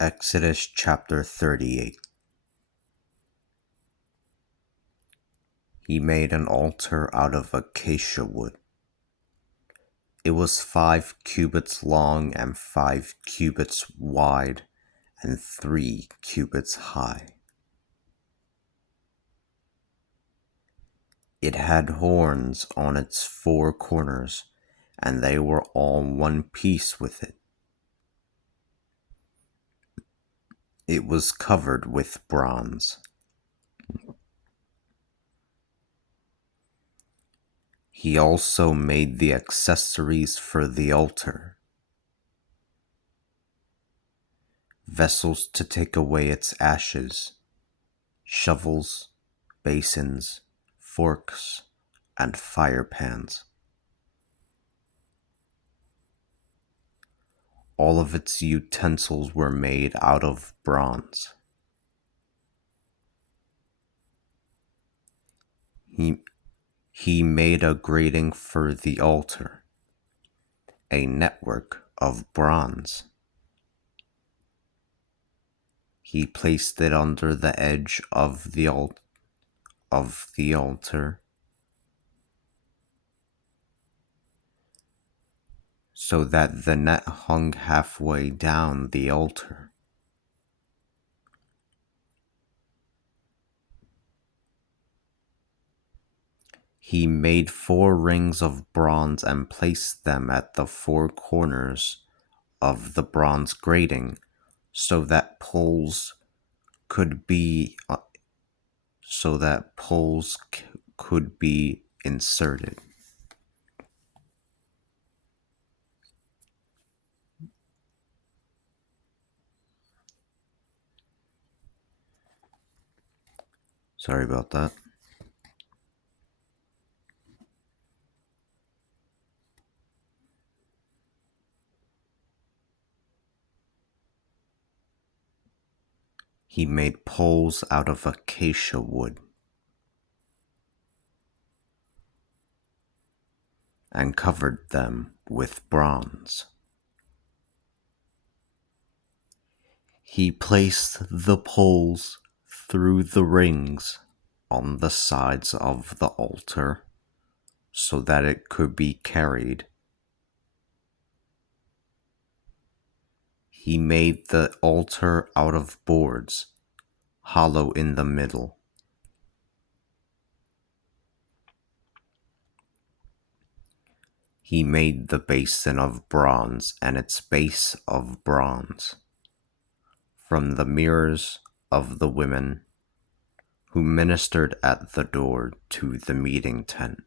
Exodus chapter 38. He made an altar out of acacia wood. It was 5 cubits long and 5 cubits wide and 3 cubits high. It had horns on its 4 corners, and they were all one piece with it. It was covered with bronze. He also made the accessories for the altar: vessels to take away its ashes, shovels, basins, forks, and fire pans. All of its utensils were made out of bronze. He made a grating for the altar, a network of bronze. He placed it under the edge of the altar, so that the net hung halfway down the altar. He made 4 rings of bronze and placed them at the 4 corners of the bronze grating, so that poles could be inserted. Sorry about that. He made poles out of acacia wood and covered them with bronze. He placed the poles through the rings on the sides of the altar so that it could be carried. He made the altar out of boards, hollow in the middle. He made the basin of bronze and its base of bronze from the mirrors of the women who ministered at the door to the meeting tent.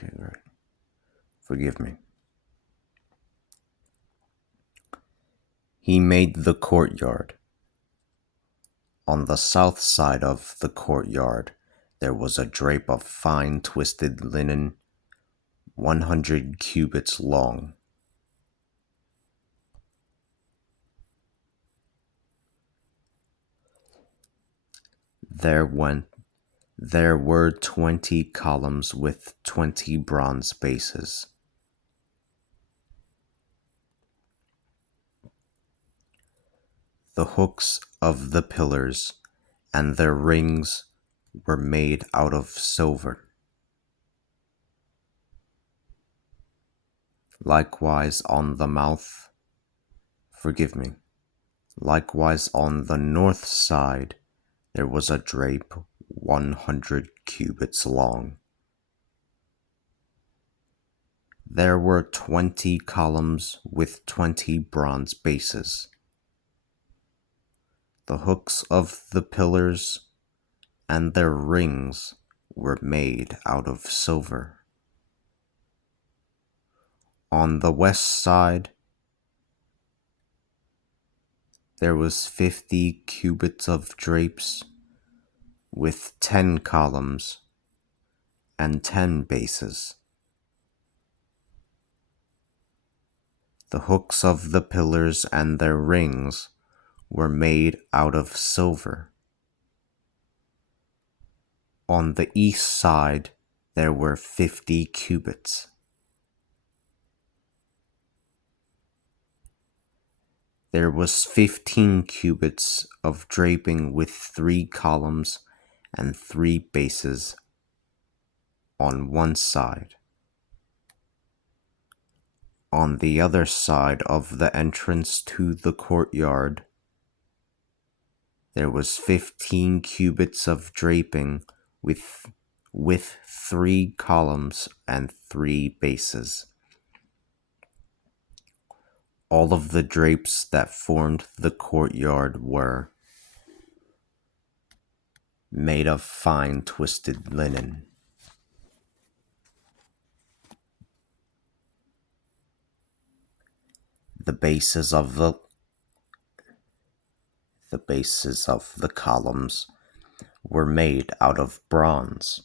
Okay, right. Forgive me. He made the courtyard. On the south side of the courtyard, there was a drape of fine twisted linen, 100 cubits long. There were 20 columns with 20 bronze bases. The hooks of the pillars and their rings were made out of silver. Likewise on the north side, there was a drape 100 cubits long. There were 20 columns with 20 bronze bases. The hooks of the pillars and their rings were made out of silver. On the west side, there was 50 cubits of drapes with 10 columns and 10 bases. The hooks of the pillars and their rings were made out of silver. On the east side there were 50 cubits. There was 15 cubits of draping with 3 columns and 3 bases on one side. On the other side of the entrance to the courtyard, there was 15 cubits of draping with 3 columns and 3 bases. All of the drapes that formed the courtyard were made of fine twisted linen. The bases of the columns were made out of bronze.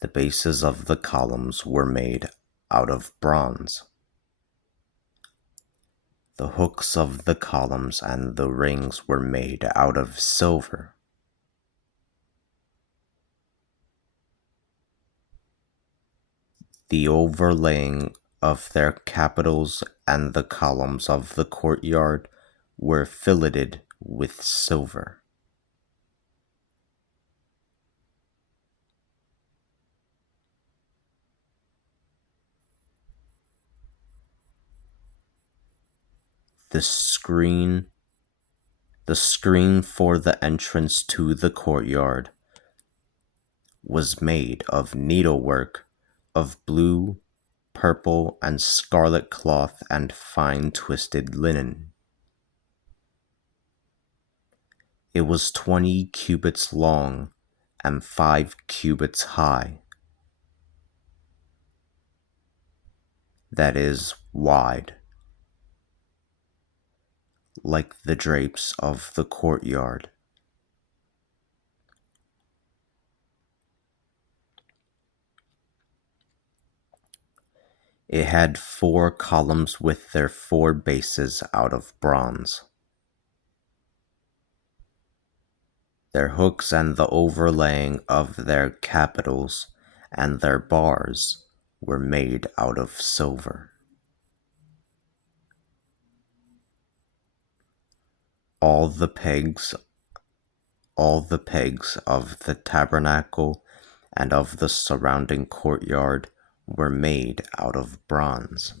The bases of the columns were made out of bronze. The hooks of the columns and the rings were made out of silver. The overlaying of their capitals and the columns of the courtyard were filleted with silver. The screen for the entrance to the courtyard was made of needlework of blue, purple, and scarlet cloth and fine twisted linen. It was 20 cubits long and 5 cubits high. That is, wide, like the drapes of the courtyard. It had 4 columns with their 4 bases out of bronze. Their hooks and the overlaying of their capitals and their bars were made out of silver. All the pegs of the tabernacle and of the surrounding courtyard were made out of bronze.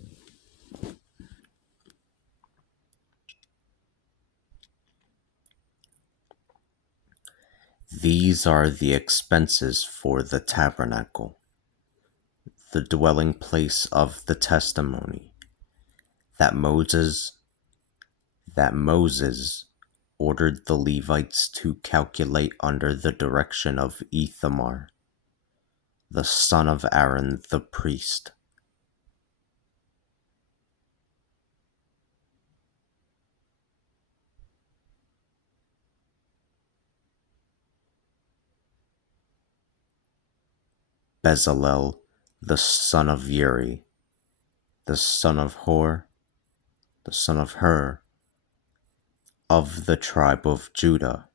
These are the expenses for the tabernacle, the dwelling place of the testimony, that Moses ordered the Levites to calculate under the direction of Ithamar, the son of Aaron the priest. Bezalel, the son of Uri, the son of Hur, of the tribe of Judah,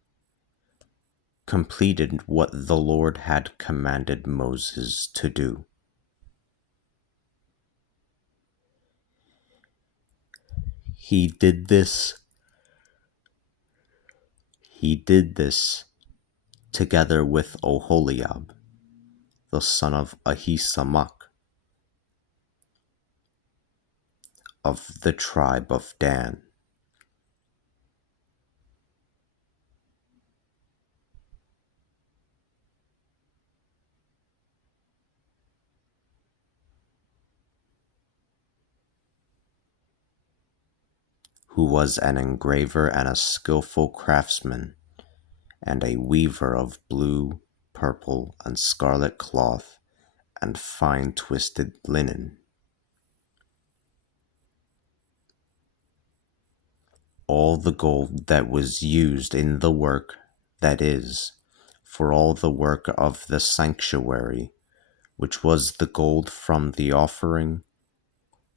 completed what the Lord had commanded Moses to do. He did this together with Oholiab, the son of Ahisamach, of the tribe of Dan. Who was an engraver and a skillful craftsman, and a weaver of blue, purple, and scarlet cloth, and fine twisted linen. all the gold that was used in the work, that is, for all the work of the sanctuary, which was the gold from the offering,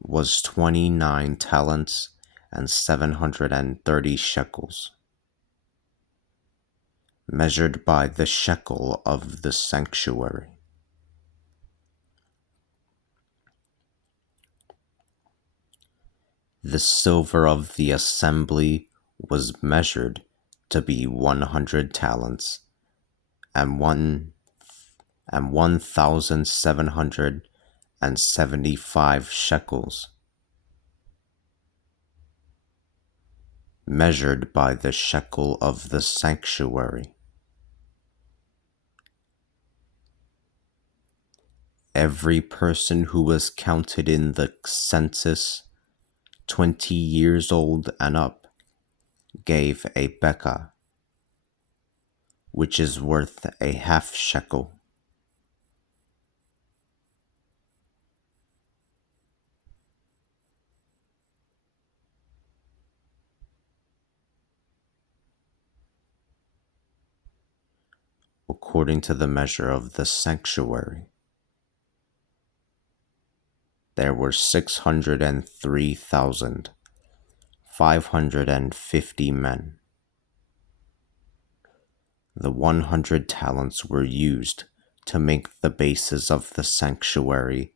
was 29 talents and 730 shekels, measured by the shekel of the sanctuary. The silver of the assembly was measured to be 100 talents and 1,775 shekels, measured by the shekel of the sanctuary. Every person who was counted in the census, 20 years old and up, gave a bekah, which is worth a half shekel. According to the measure of the sanctuary. There were 603,550 men. The 100 talents were used to make the bases of the sanctuary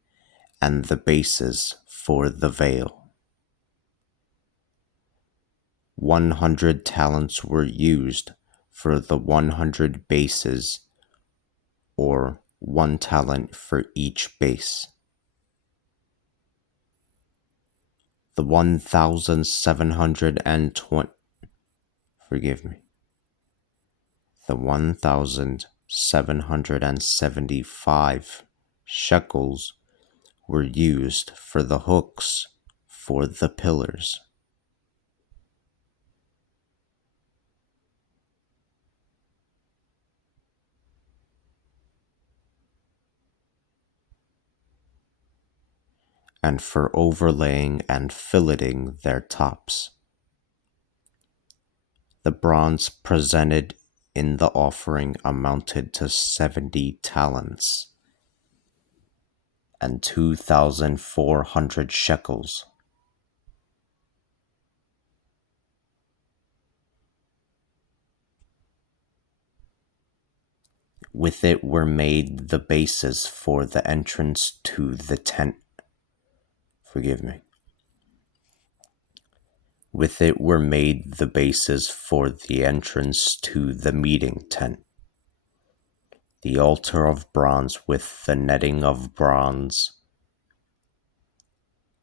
and the bases for the veil. 100 talents were used for the 100 bases, or 1 talent for each base. The 1,775 shekels were used for the hooks for the pillars. And for overlaying and filleting their tops. The bronze presented in the offering amounted to 70 talents and 2,400 shekels. With it were made the bases for the entrance to the tent. With it were made the bases for the entrance to the meeting tent. The altar of bronze with the netting of bronze,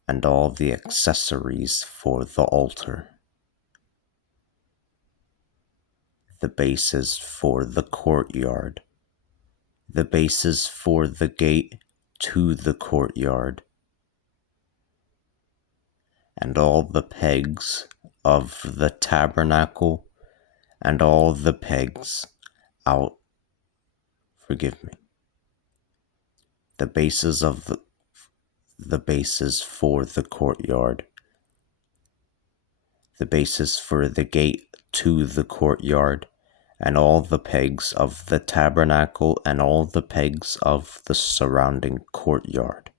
and all the accessories for the altar. The bases for the courtyard. The bases for the gate to the courtyard. And all the pegs of the tabernacle, and all the pegs out. The bases of the bases for the courtyard. The bases for the gate to the courtyard, and all the pegs of the tabernacle, and all the pegs of the surrounding courtyard.